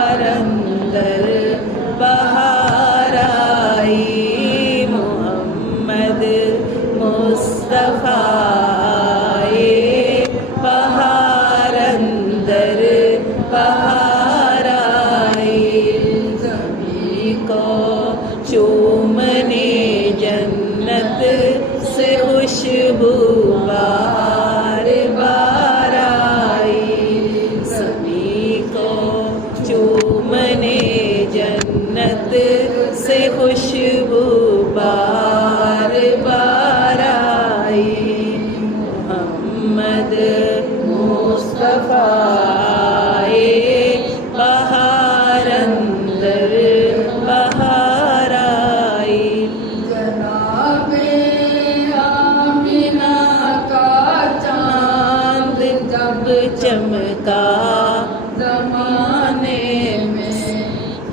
اندر بہار آئی، محمد مصطفیٰ آئے، بہار اندر بہار آئی، زمین کو چومنے جنت سے خوشبو بار بار آئی، زمین کو چومنے جنت سے خوشبو بار بار آئی، محمد مصطفیٰ آئے، بہار اندر بہار آئی، جناب آمینہ کا چاند جب چمکا زمانے میں،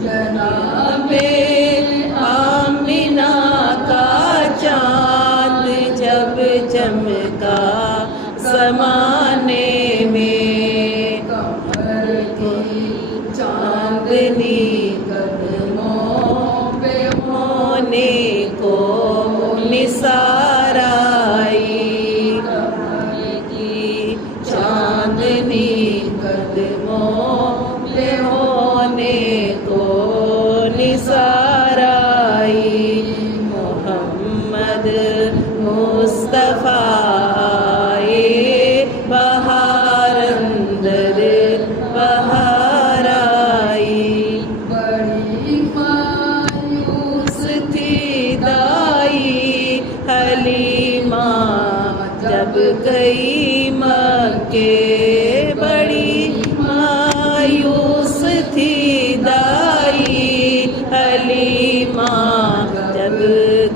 جناب آمینہ کا چاند جب چمکا زمانے میں، قمر کی چاندنی قدموں پہ ہونے کو نثار آئی، قمر کی چاندنی قدموں پہ ہونے کو نثار آئی، محمد مصطفیٰ آئے، بہار اندر بہار آئی، بڑی مایوس تھی دائی حلیمہ جب گئی مکے، بڑی مایوس تھی دائی حلیمہ جب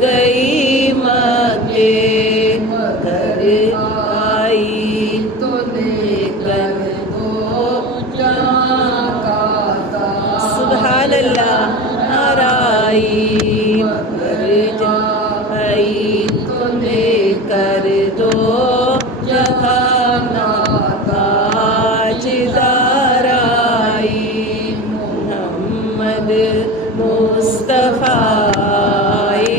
گئی مکے، گھر آئی تو لے کر دو جہاں کا تاج، سبحان اللہ نارائی، گھر آئی تو لے کر دو جہاں کا تاج دار آئی، محمد مصطفیٰ آئے،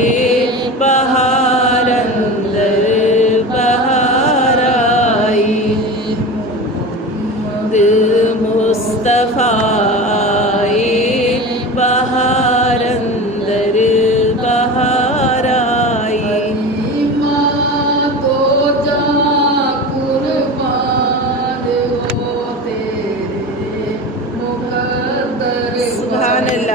بہار اندر بہار آئی، محمد مصطفیٰ آئے، بہار اندر بہار آئی، ماں تو جہاں قربان ہو تیرے مقدر، سبحان اللہ۔